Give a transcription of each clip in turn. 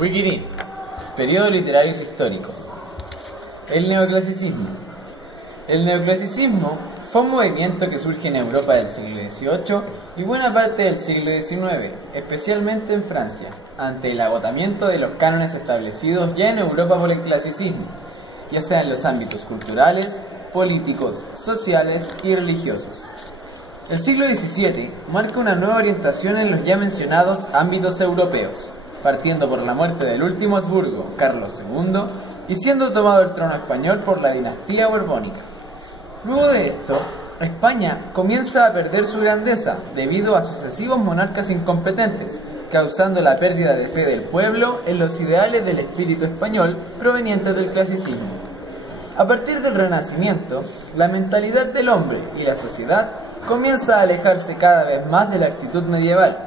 Wikirin. Periodos literarios históricos. El neoclasicismo. El neoclasicismo fue un movimiento que surge en Europa del siglo XVIII y buena parte del siglo XIX, especialmente en Francia, ante el agotamiento de los cánones establecidos ya en Europa por el clasicismo, ya sea en los ámbitos culturales, políticos, sociales y religiosos. El siglo XVII marca una nueva orientación en los ya mencionados ámbitos europeos, partiendo por la muerte del último Habsburgo, Carlos II, y siendo tomado el trono español por la dinastía borbónica. Luego de esto, España comienza a perder su grandeza debido a sucesivos monarcas incompetentes, causando la pérdida de fe del pueblo en los ideales del espíritu español provenientes del clasicismo. A partir del Renacimiento, la mentalidad del hombre y la sociedad comienza a alejarse cada vez más de la actitud medieval,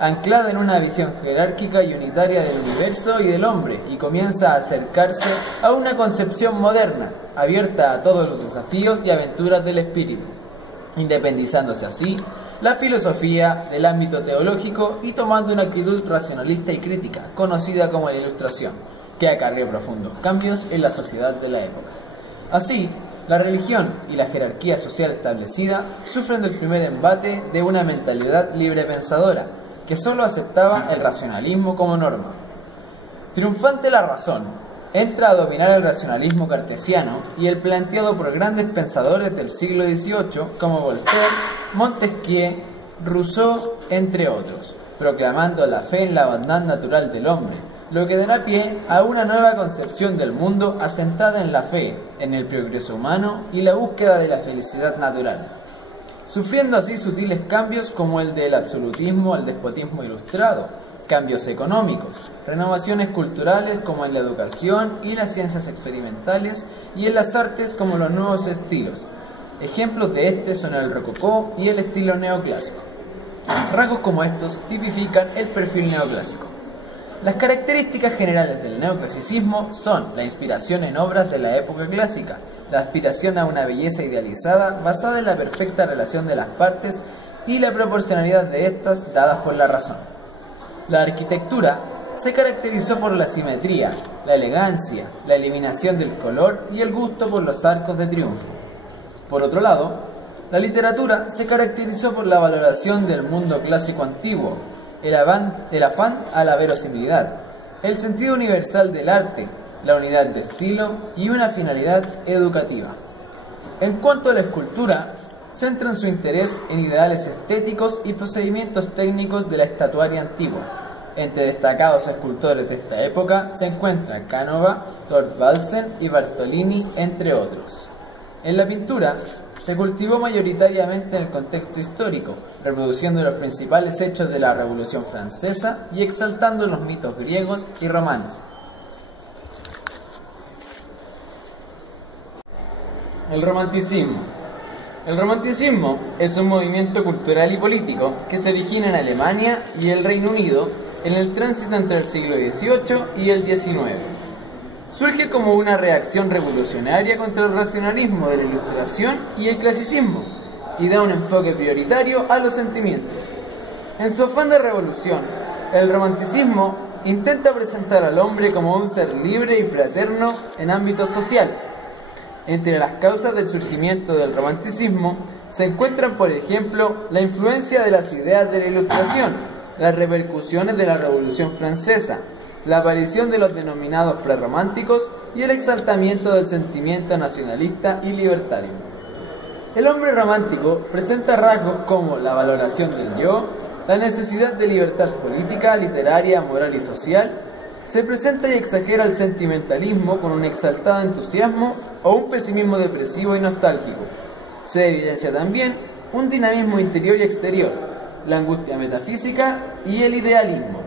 anclada en una visión jerárquica y unitaria del universo y del hombre, y comienza a acercarse a una concepción moderna, abierta a todos los desafíos y aventuras del espíritu, independizándose así la filosofía del ámbito teológico y tomando una actitud racionalista y crítica, conocida como la Ilustración, que acarreó profundos cambios en la sociedad de la época. Así, la religión y la jerarquía social establecida sufren del primer embate de una mentalidad libre pensadora, que solo aceptaba el racionalismo como norma. Triunfante la razón, entra a dominar el racionalismo cartesiano y el planteado por grandes pensadores del siglo XVIII como Voltaire, Montesquieu, Rousseau, entre otros, proclamando la fe en la bondad natural del hombre, lo que dará pie a una nueva concepción del mundo asentada en la fe, en el progreso humano y la búsqueda de la felicidad natural, sufriendo así sutiles cambios como el del absolutismo al despotismo ilustrado, cambios económicos, renovaciones culturales como en la educación y las ciencias experimentales y en las artes como los nuevos estilos. Ejemplos de este son el rococó y el estilo neoclásico. Rasgos como estos tipifican el perfil neoclásico. Las características generales del neoclasicismo son la inspiración en obras de la época clásica, la aspiración a una belleza idealizada basada en la perfecta relación de las partes y la proporcionalidad de estas dadas por la razón. La arquitectura se caracterizó por la simetría, la elegancia, la eliminación del color y el gusto por los arcos de triunfo. Por otro lado, la literatura se caracterizó por la valoración del mundo clásico antiguo, el afán a la verosimilidad, el sentido universal del arte, la unidad de estilo y una finalidad educativa. En cuanto a la escultura, centran su interés en ideales estéticos y procedimientos técnicos de la estatuaria antigua. Entre destacados escultores de esta época se encuentran Canova, Thorvaldsen y Bartolini, entre otros. En la pintura, se cultivó mayoritariamente en el contexto histórico, reproduciendo los principales hechos de la Revolución Francesa y exaltando los mitos griegos y romanos. El romanticismo. El romanticismo es un movimiento cultural y político que se origina en Alemania y el Reino Unido en el tránsito entre el siglo XVIII y el XIX. Surge como una reacción revolucionaria contra el racionalismo de la Ilustración y el clasicismo, y da un enfoque prioritario a los sentimientos. En su afán de revolución, el romanticismo intenta presentar al hombre como un ser libre y fraterno en ámbitos sociales. Entre las causas del surgimiento del romanticismo se encuentran, por ejemplo, la influencia de las ideas de la Ilustración, las repercusiones de la Revolución Francesa, la aparición de los denominados prerrománticos y el exaltamiento del sentimiento nacionalista y libertario. El hombre romántico presenta rasgos como la valoración del yo, la necesidad de libertad política, literaria, moral y social. Se presenta y exagera el sentimentalismo con un exaltado entusiasmo o un pesimismo depresivo y nostálgico. Se evidencia también un dinamismo interior y exterior, la angustia metafísica y el idealismo.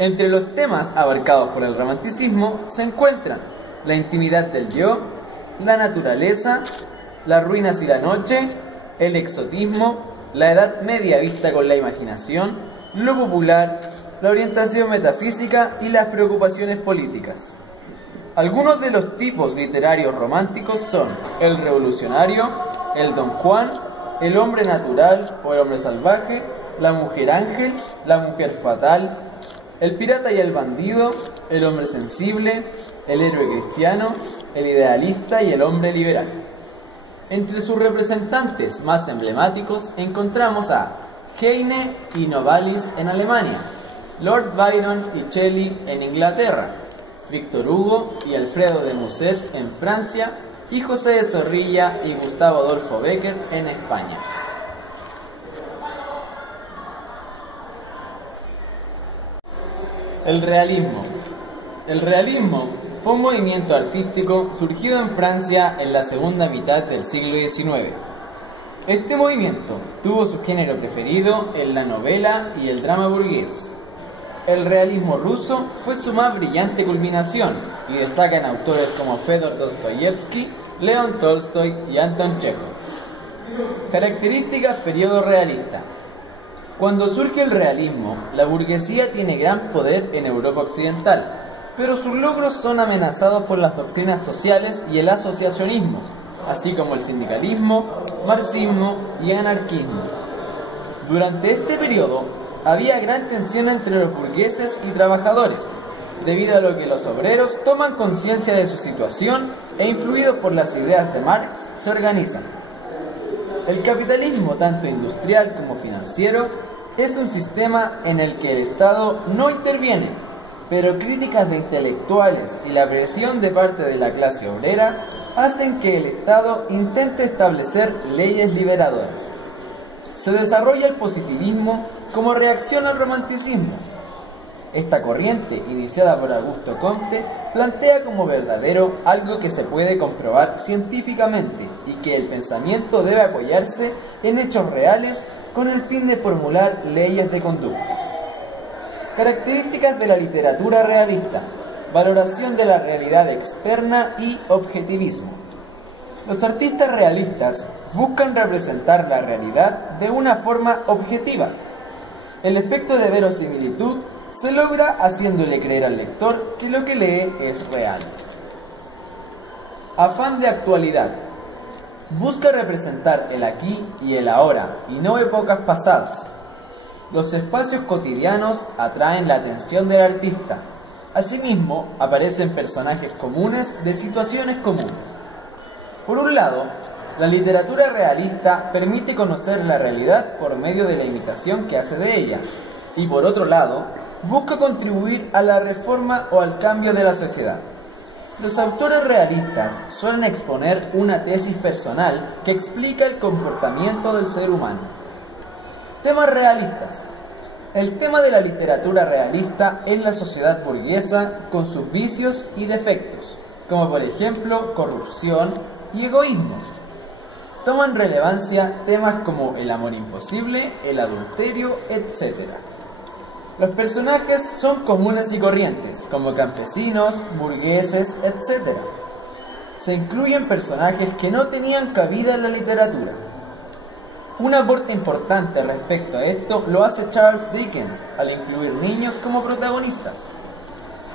Entre los temas abarcados por el romanticismo se encuentran la intimidad del yo, la naturaleza, las ruinas y la noche, el exotismo, la Edad Media vista con la imaginación, lo popular, la orientación metafísica y las preocupaciones políticas. Algunos de los tipos literarios románticos son el revolucionario, el Don Juan, el hombre natural o el hombre salvaje, la mujer ángel, la mujer fatal, el pirata y el bandido, el hombre sensible, el héroe cristiano, el idealista y el hombre liberal. Entre sus representantes más emblemáticos encontramos a Heine y Novalis en Alemania, Lord Byron y Shelley en Inglaterra, Víctor Hugo y Alfredo de Musset en Francia y José de Zorrilla y Gustavo Adolfo Bécquer en España. El realismo. El realismo fue un movimiento artístico surgido en Francia en la segunda mitad del siglo XIX. Este movimiento tuvo su género preferido en la novela y el drama burgués. El realismo ruso fue su más brillante culminación y destacan autores como Fedor Dostoyevsky, León Tolstoy y Anton Chejov. Características periodo realista. Cuando surge el realismo, la burguesía tiene gran poder en Europa occidental, pero sus logros son amenazados por las doctrinas sociales y el asociacionismo, así como el sindicalismo, marxismo y anarquismo. Durante este periodo, había gran tensión entre los burgueses y trabajadores, debido a lo que los obreros toman conciencia de su situación e, influidos por las ideas de Marx, se organizan. El capitalismo, tanto industrial como financiero, es un sistema en el que el Estado no interviene, pero críticas de intelectuales y la presión de parte de la clase obrera hacen que el Estado intente establecer leyes liberadoras. Se desarrolla el positivismo como reacción al romanticismo. Esta corriente, iniciada por Augusto Comte, plantea como verdadero algo que se puede comprobar científicamente y que el pensamiento debe apoyarse en hechos reales con el fin de formular leyes de conducta. Características de la literatura realista: valoración de la realidad externa y objetivismo. Los artistas realistas buscan representar la realidad de una forma objetiva. El efecto de verosimilitud se logra haciéndole creer al lector que lo que lee es real. Afán de actualidad. Busca representar el aquí y el ahora, y no épocas pasadas. Los espacios cotidianos atraen la atención del artista. Asimismo, aparecen personajes comunes de situaciones comunes. Por un lado, la literatura realista permite conocer la realidad por medio de la imitación que hace de ella, y por otro lado, busca contribuir a la reforma o al cambio de la sociedad. Los autores realistas suelen exponer una tesis personal que explica el comportamiento del ser humano. Temas realistas. El tema de la literatura realista es la sociedad burguesa con sus vicios y defectos, como por ejemplo corrupción y egoísmo. Toman relevancia temas como el amor imposible, el adulterio, etc. Los personajes son comunes y corrientes, como campesinos, burgueses, etc. Se incluyen personajes que no tenían cabida en la literatura. Un aporte importante respecto a esto lo hace Charles Dickens al incluir niños como protagonistas.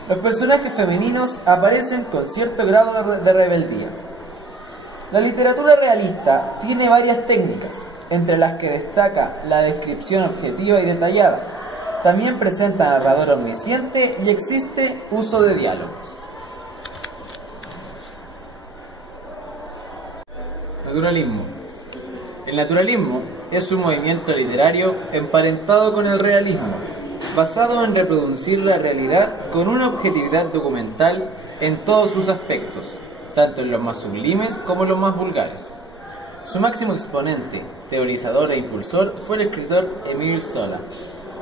Los personajes femeninos aparecen con cierto grado de rebeldía. La literatura realista tiene varias técnicas, entre las que destaca la descripción objetiva y detallada. También presenta narrador omnisciente y existe uso de diálogos. Naturalismo. El naturalismo es un movimiento literario emparentado con el realismo, basado en reproducir la realidad con una objetividad documental en todos sus aspectos, tanto en los más sublimes como en los más vulgares. Su máximo exponente, teorizador e impulsor fue el escritor Émile Zola,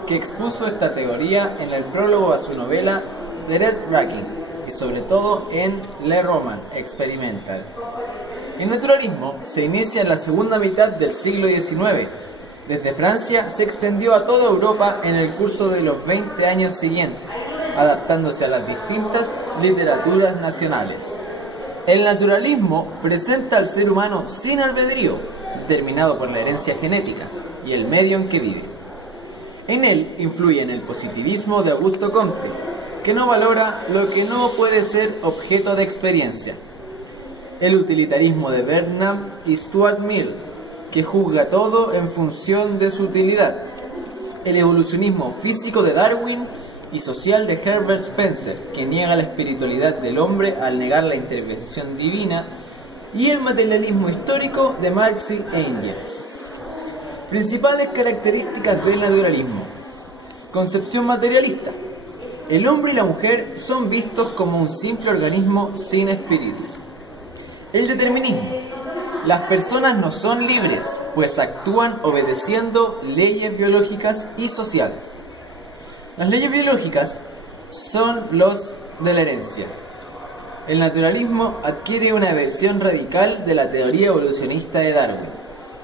que expuso esta teoría en el prólogo a su novela Thérèse Raquin y sobre todo en Le Roman Experimental. El naturalismo se inicia en la segunda mitad del siglo XIX. Desde Francia se extendió a toda Europa en el curso de los 20 años siguientes, adaptándose a las distintas literaturas nacionales. El naturalismo presenta al ser humano sin albedrío, determinado por la herencia genética y el medio en que vive. En él influyen el positivismo de Augusto Comte, que no valora lo que no puede ser objeto de experiencia, el utilitarismo de Bernham y Stuart Mill, que juzga todo en función de su utilidad, el evolucionismo físico de Darwin y social de Herbert Spencer, que niega la espiritualidad del hombre al negar la intervención divina, y el materialismo histórico de Marx y Engels. Principales características del naturalismo. Concepción materialista. El hombre y la mujer son vistos como un simple organismo sin espíritu. El determinismo. Las personas no son libres, pues actúan obedeciendo leyes biológicas y sociales. Las leyes biológicas son los de la herencia. El naturalismo adquiere una versión radical de la teoría evolucionista de Darwin,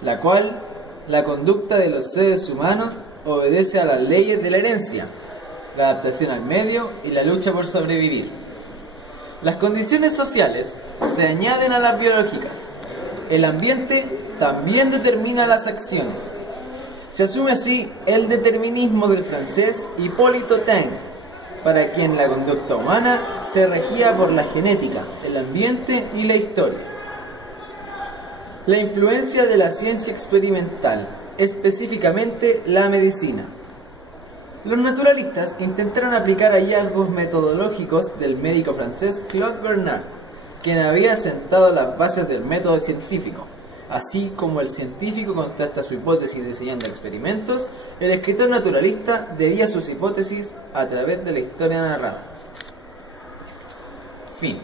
la cual la conducta de los seres humanos obedece a las leyes de la herencia, la adaptación al medio y la lucha por sobrevivir. Las condiciones sociales se añaden a las biológicas. El ambiente también determina las acciones. Se asume así el determinismo del francés Hippolyte Taine, para quien la conducta humana se regía por la genética, el ambiente y la historia. La influencia de la ciencia experimental, específicamente la medicina. Los naturalistas intentaron aplicar hallazgos metodológicos del médico francés Claude Bernard, quien había sentado las bases del método científico. Así como el científico contrasta su hipótesis diseñando experimentos, el escritor naturalista debía sus hipótesis a través de la historia narrada. Fin.